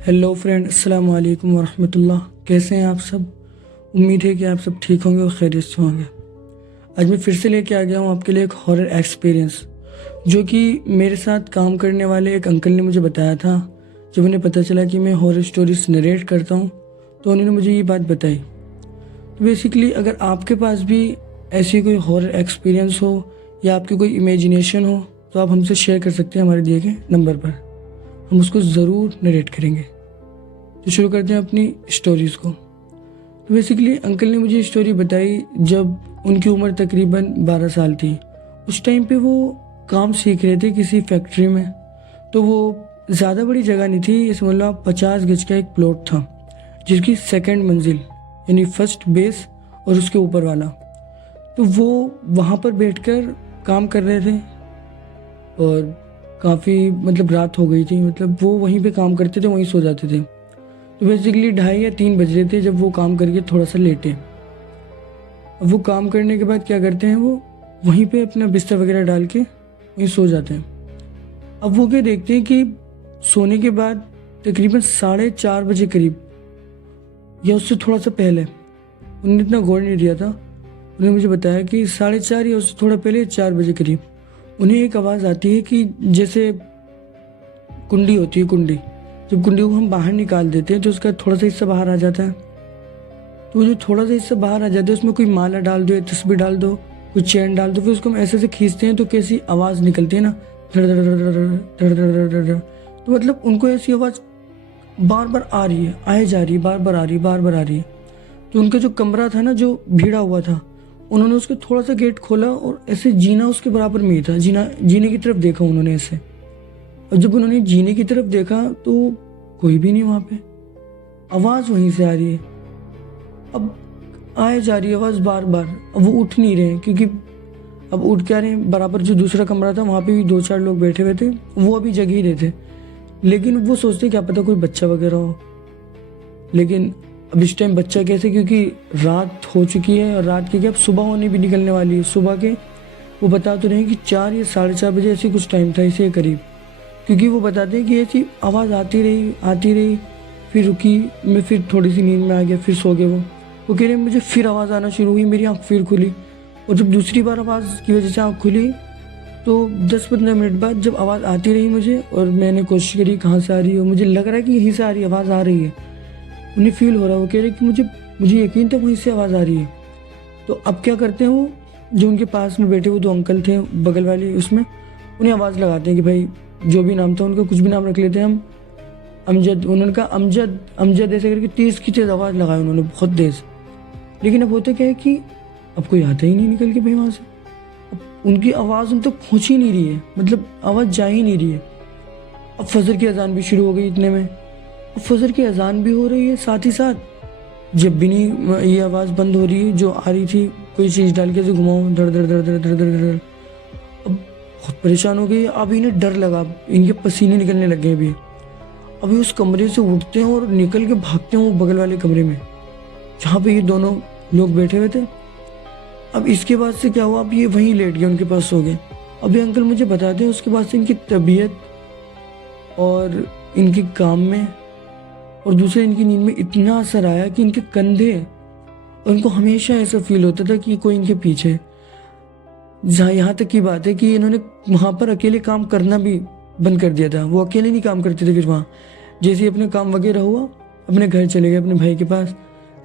Hello friend, अस्सलाम वालेकुम वरहमतुल्लाह। कैसे हैं आप सब? उम्मीद है कि आप सब ठीक होंगे और खैरियत से होंगे। आज मैं फिर से लेके आ गया हूँ आपके लिए एक हॉरर एक्सपीरियंस, जो कि मेरे साथ काम करने वाले एक अंकल ने मुझे बताया था। जब उन्हें पता चला कि मैं हॉरर स्टोरीज नरेट करता हूँ तो उन्होंने मुझे ये बात बताई। तो बेसिकली अगर आपके पास भी ऐसी कोई हॉरर एक्सपीरियंस हो या आपकी कोई इमेजिनेशन हो तो आप हमसे शेयर कर सकते हैं हमारे दिए गए नंबर पर। हम उसको ज़रूर नरेट करेंगे। तो शुरू करते हैं अपनी स्टोरीज़ को। तो बेसिकली अंकल ने मुझे स्टोरी बताई जब उनकी उम्र तकरीबन 12 साल थी। उस टाइम पे वो काम सीख रहे थे किसी फैक्ट्री में। तो वो ज़्यादा बड़ी जगह नहीं थी, ये समझ लो आप 50 गज का एक प्लॉट था जिसकी सेकंड मंजिल यानी फर्स्ट बेस और उसके ऊपर वाला। तो वो वहाँ पर बैठकर काम कर रहे थे और काफ़ी मतलब रात हो गई थी। मतलब वो वहीं पे काम करते थे, वहीं सो जाते थे। तो बेसिकली 2:30 या 3 बज रहे थे जब वो काम करके थोड़ा सा लेटे। अब वो काम करने के बाद क्या करते हैं, वो वहीं पे अपना बिस्तर वगैरह डाल के वहीं सो जाते हैं। अब वो क्या देखते हैं कि सोने के बाद तकरीबन 4:30 बजे करीब या उससे थोड़ा सा पहले, उन्होंने इतना गौर नहीं दिया था, उन्होंने मुझे बताया कि 4:30 या उससे थोड़ा पहले 4 बजे करीब उन्हें एक आवाज़ आती है कि जैसे कुंडी होती है, कुंडी जब कुंडी को हम बाहर निकाल देते हैं तो उसका थोड़ा सा हिस्सा बाहर आ जाता है। तो वो जो थोड़ा सा हिस्सा बाहर आ जाता है उसमें कोई माला डाल दो या तस्बीर डाल दो, कोई चैन डाल दो, फिर उसको हम ऐसे से खींचते हैं तो कैसी आवाज़ निकलती है ना, धड़ धड़ धड़ धड़ धड़ धड़ धड़ धड़ धड़। तो मतलब उनको ऐसी आवाज़ बार बार आ रही है, आए जा रही है, बार बार आ रही है, बार बार आ रही है। तो उनका जो कमरा था ना, जो भीड़ा हुआ था, उन्होंने उसका थोड़ा सा गेट खोला और ऐसे जीना उसके बराबर में ही था। जीने की तरफ देखा उन्होंने ऐसे, और जब उन्होंने जीने की तरफ देखा तो कोई भी नहीं वहाँ पे। आवाज़ वहीं से आ रही है, अब आए जा रही है आवाज़ बार बार। अब वो उठ नहीं रहे हैं क्योंकि अब उठ क्या रहे हैं, बराबर जो दूसरा कमरा था वहाँ पे भी 2-4 लोग बैठे हुए थे, वो अभी जग ही रहे थे। लेकिन वो सोचते क्या पता कोई बच्चा वगैरह हो। लेकिन अब इस टाइम बच्चा कैसे, क्योंकि रात हो चुकी है और रात के क्या अब सुबह होने भी निकलने वाली है। सुबह के वो बता तो रहे हैं कि 4 या 4:30 बजे ऐसे कुछ टाइम था, इसे करीब। क्योंकि वो बताते हैं कि ऐसी आवाज़ आती रही, फिर रुकी, मैं फिर थोड़ी सी नींद में आ गया, फिर सो गए। वो कह रहे हैं मुझे फिर आवाज़ आना शुरू हुई, मेरी आँख फिर खुली, और जब दूसरी बार आवाज़ की वजह से आँख खुली तो 10-15 मिनट बाद जब आवाज़ आती रही मुझे, और मैंने कोशिश करी कहाँ से आ रही है, मुझे लग रहा है कि यहीं से आ रही है, आवाज़ आ रही है, उन्हें फील हो रहा है। वो कह रहे कि मुझे यकीन था वहीं से आवाज़ आ रही है। तो अब क्या करते हैं, वो जो उनके पास में बैठे वो 2 अंकल थे बगल वाले उसमें, उन्हें आवाज़ लगाते हैं कि भाई जो भी नाम था उनका, कुछ भी नाम रख लेते हैं हम, अमजद। उन्होंने कहा अमजद अमजद, ऐसे करके तेज़ की तेज़ आवाज़ लगाई उन्होंने, बहुत तेज़। लेकिन अब होता क्या है कि अब कोई आता ही नहीं निकल के भाई वहाँ से। अब उनकी आवाज़ उन तक पहुँच ही नहीं रही है, मतलब आवाज़ जा ही नहीं रही है। अब फजर की अजान भी शुरू हो गई इतने में। अब फजर की अजान भी हो रही है, साथ ही साथ जब भी नहीं ये आवाज़ बंद हो रही है जो आ रही थी, कोई चीज़ डाल के ऐसे घुमाओ, धड़ धड़ धड़ धड़ धड़ धड़ धड़। अब बहुत परेशान हो गई, अब इन्हें डर लगा, इनके पसीने निकलने लग गए अभी। अभी उस कमरे से उठते हैं और निकल के भागते हैं वो बगल वाले कमरे में जहाँ पे ये दोनों लोग बैठे हुए थे। अब इसके बाद से क्या हुआ, अब ये वहीं लेट गए, उनके पास सो गए। अभी अंकल मुझे बताते हैं उसके बाद से इनकी तबीयत और इनके काम में और दूसरे इनकी नींद में इतना असर आया कि इनके कंधे, और इनको हमेशा ऐसा फील होता था कि कोई इनके पीछे। जहाँ यहाँ तक की बात है कि इन्होंने वहाँ पर अकेले काम करना भी बंद कर दिया था। वो अकेले नहीं काम करते थे फिर वहाँ, जैसे ही अपने काम वगैरह हुआ अपने घर चले गए, अपने भाई के पास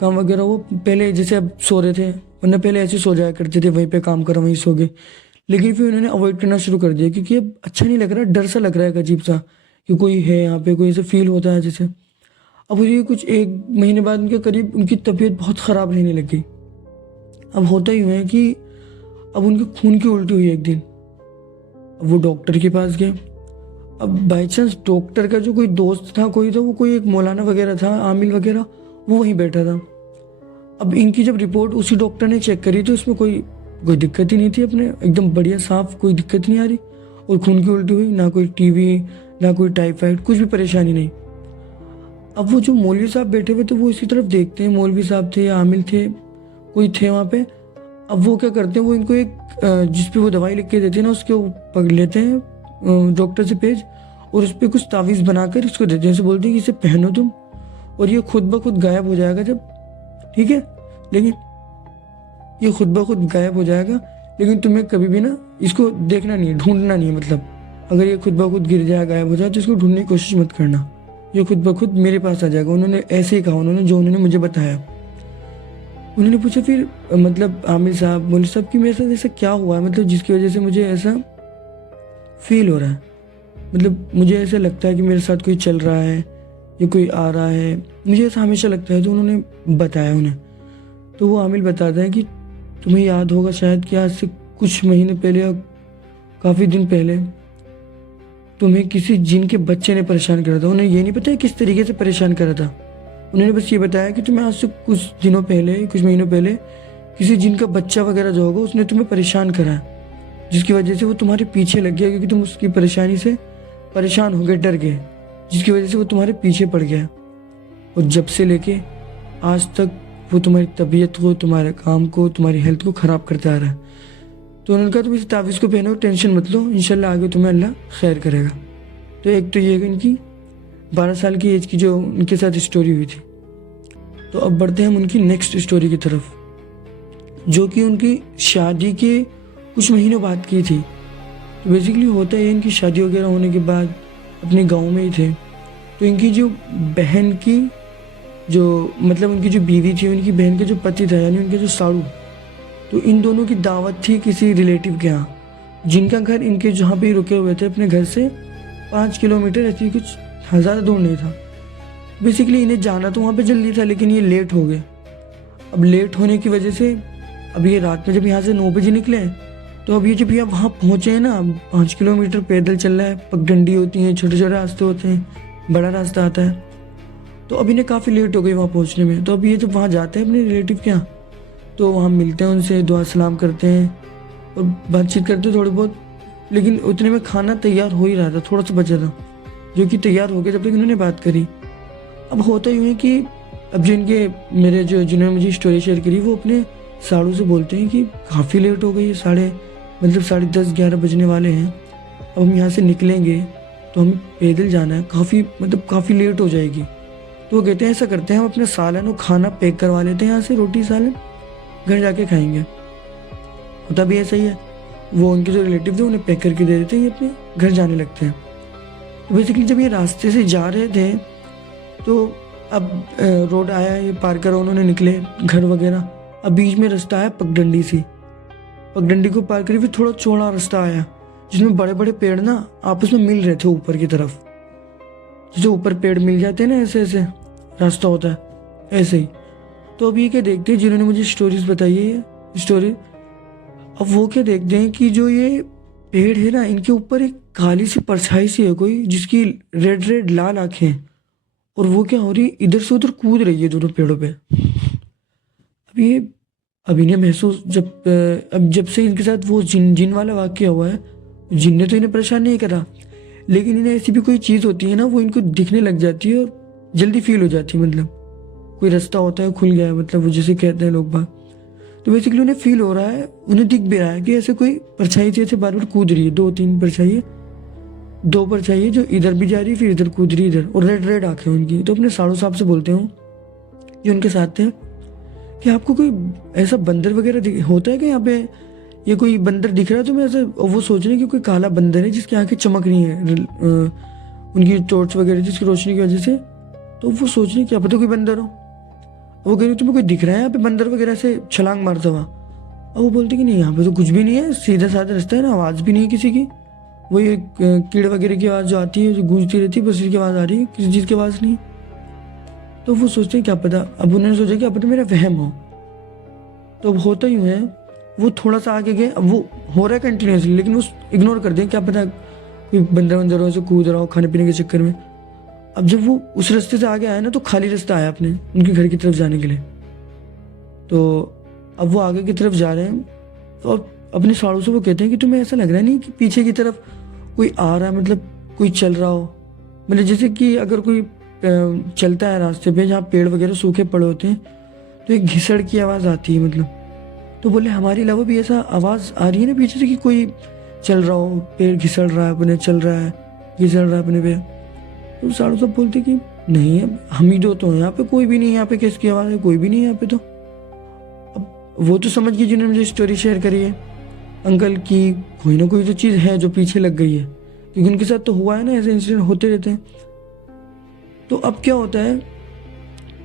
काम वगैरह हुआ। पहले जैसे अब सो रहे थे, वरना पहले ऐसे सो जाया करते थे, वहीं पे काम करा वहीं सो गए। लेकिन फिर उन्होंने अवॉइड करना शुरू कर दिया क्योंकि अब अच्छा नहीं लग रहा, डर सा लग रहा है अजीब सा कि कोई है यहाँ पे, कोई ऐसा फील होता है जैसे। अब ये कुछ 1 महीने बाद उनके करीब उनकी तबीयत बहुत ख़राब रहने लग गई। अब होता ही हुआ है कि अब उनके खून की उल्टी हुई एक दिन। अब वो डॉक्टर के पास गए। अब बाई चांस डॉक्टर का जो कोई दोस्त था, कोई था, वो कोई एक मौलाना वगैरह था, आमिल वगैरह, वो वहीं बैठा था। अब इनकी जब रिपोर्ट उसी डॉक्टर ने चेक करी तो उसमें कोई दिक्कत ही नहीं थी, अपने एकदम बढ़िया साफ, कोई दिक्कत नहीं आ रही। और खून की उल्टी हुई, ना कोई टीबी, ना कोई टाइफाइड, कुछ भी परेशानी नहीं। अब वो जो मौलवी साहब बैठे हुए थे वो इसी तरफ देखते हैं, मौलवी साहब थे या आमिल थे, कोई थे वहाँ पे। अब वो क्या करते हैं, वो इनको एक जिस पे वो दवाई लिख के देते हैं ना, उसके पकड़ लेते हैं डॉक्टर से पेज, और उस पर कुछ तावीज़ बनाकर इसको देते हैं, जैसे बोलते हैं कि इसे पहनो तुम और ये खुद ब खुद गायब हो जाएगा जब, ठीक है, लेकिन ये खुद ब खुद गायब हो जाएगा, लेकिन तुम्हें कभी भी ना इसको देखना नहीं है, ढूंढना नहीं है। मतलब अगर ये खुद ब खुद गिर जाए, गायब हो जाए, तो इसको ढूंढने की कोशिश मत करना, ये खुद ब खुद मेरे पास आ जाएगा। उन्होंने ऐसे ही कहा, उन्होंने जो उन्होंने मुझे बताया। उन्होंने पूछा फिर मतलब आमिर साहब, मौलवी साहब कि मेरे साथ ऐसा क्या हुआ है, मतलब जिसकी वजह से मुझे ऐसा फील हो रहा है, मतलब मुझे ऐसा लगता है कि मेरे साथ कोई चल रहा है या कोई आ रहा है, मुझे ऐसा हमेशा लगता है। तो उन्होंने बताया उन्हें, तो वो आमिर बताता है कि तुम्हें याद होगा शायद कि आज से कुछ महीने पहले या काफ़ी दिन पहले तुम्हें किसी जिन के बच्चे ने परेशान करा था। उन्हें ये नहीं पता किस तरीके से परेशान करा था, उन्होंने बस ये बताया कि तुम्हें आज से कुछ दिनों पहले, कुछ महीनों पहले किसी जिन का बच्चा वगैरह जो होगा उसने तुम्हें परेशान करा, जिसकी वजह से वो तुम्हारे पीछे लग गया, क्योंकि तुम उसकी परेशानी से परेशान हो गए, डर गए, जिसकी वजह से वो तुम्हारे पीछे पड़ गया। और जब से लेके आज तक वो तुम्हारी तबीयत को, तुम्हारे काम को, तुम्हारी हेल्थ को ख़राब करता आ रहा है। तो उन्होंने कहा तुम इस तावीज़ को पहनो, टेंशन मत लो, इंशाल्लाह आगे तुम्हें अल्लाह खैर करेगा। तो एक तो ये इनकी 12 साल की एज की जो उनके साथ स्टोरी हुई थी। तो अब बढ़ते हैं हम उनकी नेक्स्ट स्टोरी की तरफ, जो कि उनकी शादी के कुछ महीनों बाद की थी। तो बेसिकली होता है इनकी शादी वगैरह होने के बाद अपने गांव में ही थे। तो इनकी जो बहन की जो मतलब उनकी जो बीवी थी, उनकी बहन का जो पति था, यानी उनके जो साड़ू, तो इन दोनों की दावत थी किसी रिलेटिव के यहाँ, जिनका घर इनके जहाँ पे रुके हुए थे अपने घर से 5 किलोमीटर, ऐसी कुछ ज़्यादा दूर नहीं था। बेसिकली इन्हें जाना तो वहाँ पे जल्दी था, लेकिन ये लेट हो गए। अब लेट होने की वजह से अब ये रात में जब यहाँ से 9 बजे निकले, तो अब ये जब यहाँ वहाँ पहुँचे हैं ना, 5 किलोमीटर पैदल चल रहा है, पगडंडी होती हैं, छोटे छोटे रास्ते होते हैं, बड़ा रास्ता आता है। तो अब इन्हें काफ़ी लेट हो गई वहाँ पहुँचने में। तो अब ये जब वहाँ जाते हैं अपने रिलेटिव के यहाँ, तो वहाँ मिलते हैं उनसे, दुआ सलाम करते हैं और बातचीत करते हैं थोड़ी बहुत। लेकिन उतने में खाना तैयार हो ही रहा था, थोड़ा सा बचा था, जो कि तैयार हो गया जब तक इन्होंने बात करी। अब होता यूँ है कि अब जो इनके मेरे जो जिन्होंने मुझे स्टोरी शेयर करी, वो अपने साड़ू से बोलते हैं कि काफ़ी लेट हो गई है, साढ़े 10-11 बजने वाले हैं। अब हम यहाँ से निकलेंगे तो हमें पैदल जाना है, काफ़ी लेट हो जाएगी। तो वो कहते हैं ऐसा करते हैं, हम अपने सालन और खाना पैक करवा लेते हैं यहाँ से, रोटी सालन घर जाके खाएंगे। होता भी ऐसा ही है, वो उनके जो रिलेटिव थे उन्हें पैक करके दे देते हैं, ये अपने घर जाने लगते हैं। तो बेसिकली जब ये रास्ते से जा रहे थे, तो अब रोड आया, ये पार करा, उन्होंने निकले घर वगैरह। अब बीच में रास्ता आया पगडंडी सी, पगडंडी को पार करी, फिर थोड़ा चौड़ा रास्ता आया, जिसमें बड़े बड़े पेड़ ना आपस में मिल रहे थे ऊपर की तरफ, जैसे ऊपर पेड़ मिल जाते हैं ना, ऐसे ऐसे रास्ता होता है ऐसे ही। तो अब ये क्या देखते हैं, जिन्होंने मुझे स्टोरीज बताई है ये स्टोरी, अब वो क्या देखते हैं कि जो ये पेड़ है ना, इनके ऊपर एक काली सी परछाई सी है कोई, जिसकी रेड रेड लाल आंखें हैं, और वो क्या हो रही, इधर से उधर कूद रही है दोनों पेड़ों पे। अब इन्हें महसूस अब जब से इनके साथ वो जिन वाला वाक्य हुआ है, जिन ने तो इन्हें परेशान नहीं करा, लेकिन इन्हें ऐसी भी कोई चीज़ होती है ना, वो इनको दिखने लग जाती है और जल्दी फील हो जाती है। मतलब कोई रास्ता होता है खुल गया है, मतलब वो जिसे कहते हैं लोग बाग। तो बेसिकली उन्हें फील हो रहा है, उन्हें दिख भी रहा है कि ऐसे कोई परछाई थी, ऐसे बार बार कूद रही है, 2-3 परछाई, 2 परछाई जो इधर भी जा रही है, फिर इधर कूद रही इधर, और रेड रेड आंखें उनकी। तो अपने साड़ू साहब से बोलते हूँ जो उनके साथ थे कि आपको कोई ऐसा बंदर वगैरह होता है कि यहाँ पे ये कोई बंदर दिख रहा है। तो मैं ऐसा, वो सोच रहे कि कोई काला बंदर है जिसकी आंखें चमक रही हैं उनकी टॉर्च वगैरह जिसकी रोशनी की वजह से। तो वो सोच रहे क्या पता कोई बंदर हो। वो कह रही तुम्हें कोई दिख रहा है यहाँ पे बंदर वगैरह से छलांग मारता हुआ। और वो बोलते कि नहीं, यहाँ पे तो कुछ भी नहीं है, सीधा साधा रास्ता है ना, आवाज़ भी नहीं है किसी की, वही कीड़े वगैरह की आवाज़ जो आती है, जो गूंजती रहती है, बस इसकी आवाज़ आ रही है, किसी चीज़ की आवाज़ नहीं। तो वो सोचते हैं क्या पता, अब उन्होंने सोचा कि अब तो मेरा वहम हो। तो अब होता यूँ है, वो थोड़ा सा आगे गए, अब वो हो रहा है कंटिन्यूसली, लेकिन वो इग्नोर कर दें, क्या पता कोई बंदर हो, ऐसे कूद रहा हो खाने पीने के चक्कर में। अब जब वो उस रास्ते से आगे आया ना, तो खाली रास्ता आया अपने उनके घर की तरफ जाने के लिए। तो अब वो आगे की तरफ जा रहे हैं, तो अपने साड़ू से वो कहते हैं कि तुम्हें ऐसा लग रहा है नहीं कि पीछे की तरफ कोई आ रहा है, मतलब कोई चल रहा हो, मतलब जैसे कि अगर कोई चलता है रास्ते पे जहाँ पेड़ वगैरह सूखे पड़े होते हैं, तो एक घिसड़ की आवाज़ आती है मतलब। तो बोले हमारे अलावा भी ऐसा आवाज़ आ रही है ना पीछे से कि कोई चल रहा हो, पेड़ घिसड़ रहा है, अपने चल रहा है, ये चल रहा है अपने पे। तो साड़ू साहब बोलते कि नहीं, अब हम ही दो तो हैं यहाँ पे, कोई भी नहीं है यहाँ पे, किसकी आवाज़ है, कोई भी नहीं है यहाँ पे। तो अब वो तो समझ गए जिन्होंने मुझे स्टोरी शेयर करी है अंकल की, कोई ना कोई तो चीज़ है जो पीछे लग गई है, क्योंकि उनके साथ तो हुआ है ना, ऐसे इंसिडेंट होते रहते हैं। तो अब क्या होता है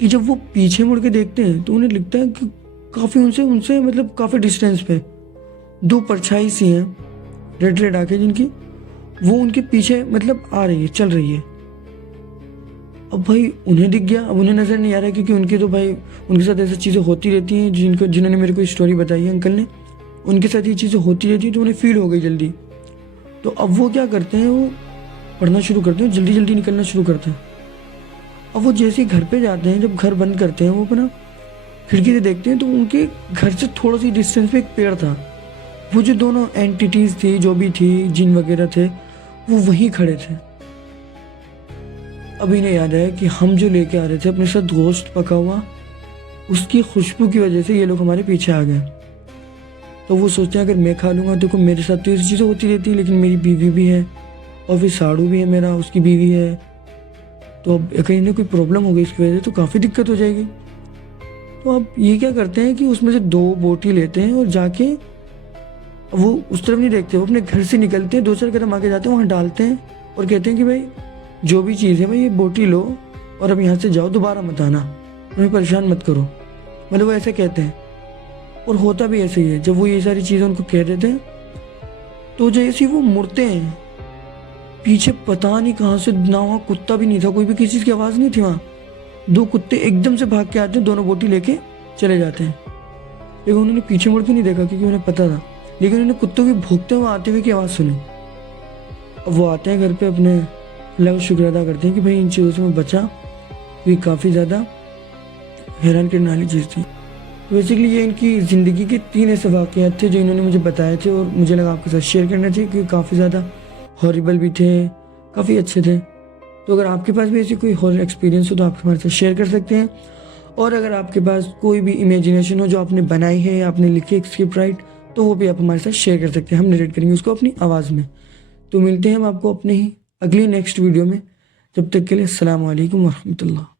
कि जब वो पीछे मुड़ के देखते हैं तो उन्हें लगता है कि काफ़ी उनसे उनसे मतलब काफ़ी डिस्टेंस पे दो परछाई सी हैं, रेड रेड आके जिनकी, वो उनके पीछे मतलब आ रही है, चल रही है। अब भाई उन्हें दिख गया, अब उन्हें नज़र नहीं आ रहा है, क्योंकि उनके तो भाई उनके साथ ऐसी चीज़ें होती रहती हैं, जिन्होंने मेरे को स्टोरी बताई है अंकल ने, उनके साथ ये चीज़ें होती रहती हैं, तो उन्हें फील हो गई जल्दी। तो अब वो क्या करते हैं, वो पढ़ना शुरू करते हैं, जल्दी जल्दी निकलना शुरू करते हैं। अब वो जैसे ही घर पे जाते हैं, जब घर बंद करते हैं, वो अपना खिड़की से देखते हैं तो उनके घर से थोड़ा सी डिस्टेंस पे एक पेड़ था। वो जो दोनों एंटिटीज़ थी, जो भी थी, जिन वगैरह थे, वो वहीं खड़े थे। अब इन्हें याद है कि हम जो लेके आ रहे थे अपने साथ गोश्त पका हुआ, उसकी खुशबू की वजह से ये लोग हमारे पीछे आ गए। तो वो सोचते हैं अगर मैं खा लूँगा, देखो मेरे साथ तो ये चीज़ें होती रहती है, लेकिन मेरी बीवी भी है और फिर साड़ू भी है मेरा, उसकी बीवी है, तो अब कहीं ना कोई प्रॉब्लम हो गई इसकी वजह से तो काफ़ी दिक्कत हो जाएगी। तो अब ये क्या करते हैं कि उसमें से 2 बोटी लेते हैं और जाके वो उस तरफ नहीं देखते, वो अपने घर से निकलते हैं, 2-4 कदम आगे जाते हैं, वहाँ डालते हैं और कहते हैं कि भाई जो भी चीज़ है भाई ये बोटी लो और अब यहाँ से जाओ, दोबारा मत आना, उन्हें परेशान मत करो। मतलब वो ऐसे कहते हैं और होता भी ऐसे ही है। जब वो ये सारी चीज़ें उनको कह देते हैं तो जैसे ही वो मुड़ते हैं, पीछे पता नहीं कहाँ से, ना वहाँ कुत्ता भी नहीं था, कोई भी किसी चीज़ की आवाज़ नहीं थी वहाँ, 2 कुत्ते एकदम से भाग के आते हैं, दोनों बोटी लेके चले जाते हैं। लेकिन उन्होंने पीछे मुड़ के नहीं देखा क्योंकि उन्हें पता था, लेकिन उन्होंने कुत्तों की भौंकते हुए आते हुए की आवाज़ सुनी। अब वो आते हैं घर पे, अपने अल्लाह का शुक्र अदा करते हैं कि भाई इन चीज़ों से मैं बचा, क्योंकि काफ़ी ज़्यादा हैरान करने वाली चीज़ थी। तो बेसिकली ये इनकी ज़िंदगी के 3 ऐसे वाक़यात थे जो इन्होंने मुझे बताए थे और मुझे लगा आपके साथ शेयर करने थे, क्योंकि काफ़ी ज़्यादा हॉरिबल भी थे, काफ़ी अच्छे थे। तो अगर आपके पास भी ऐसी कोई हॉरर एक्सपीरियंस हो तो आप हमारे साथ शेयर कर सकते हैं। और अगर आपके पास कोई भी इमेजिनेशन हो जो आपने बनाई है या आपने लिखी है स्क्रिप्ट राइट, तो वो भी आप हमारे साथ शेयर कर सकते हैं, हम नरेट करेंगे उसको अपनी आवाज़ में। तो मिलते हैं हम आपको अपने ही अगली नेक्स्ट वीडियो में। जब तक के लिए अस्सलाम वालेकुम वरहमतुल्लाह।